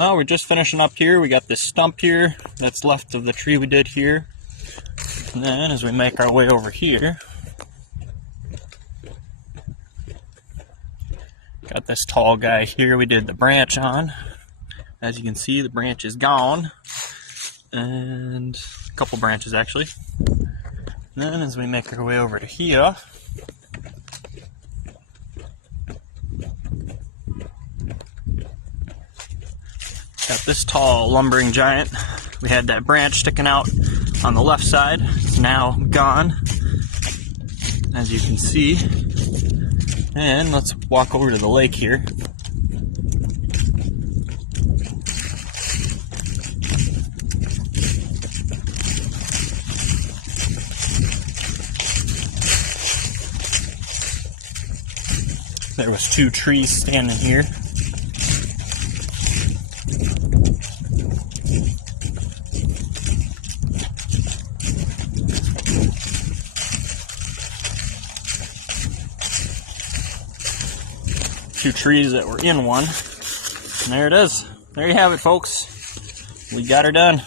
Well, we're just finishing up here. We got this stump here that's left of the tree we did here. And then as we make our way over here, got this tall guy here we did the branch on. As you can see, the branch is gone. And a couple branches actually. And then as we make our way over to here, got this tall lumbering giant. We had that branch sticking out on the left side. It's now gone, as you can see. And let's walk over to the lake here. There was 2 trees standing here. Two trees that were in one. And there it is. There you have it, folks. We got her done.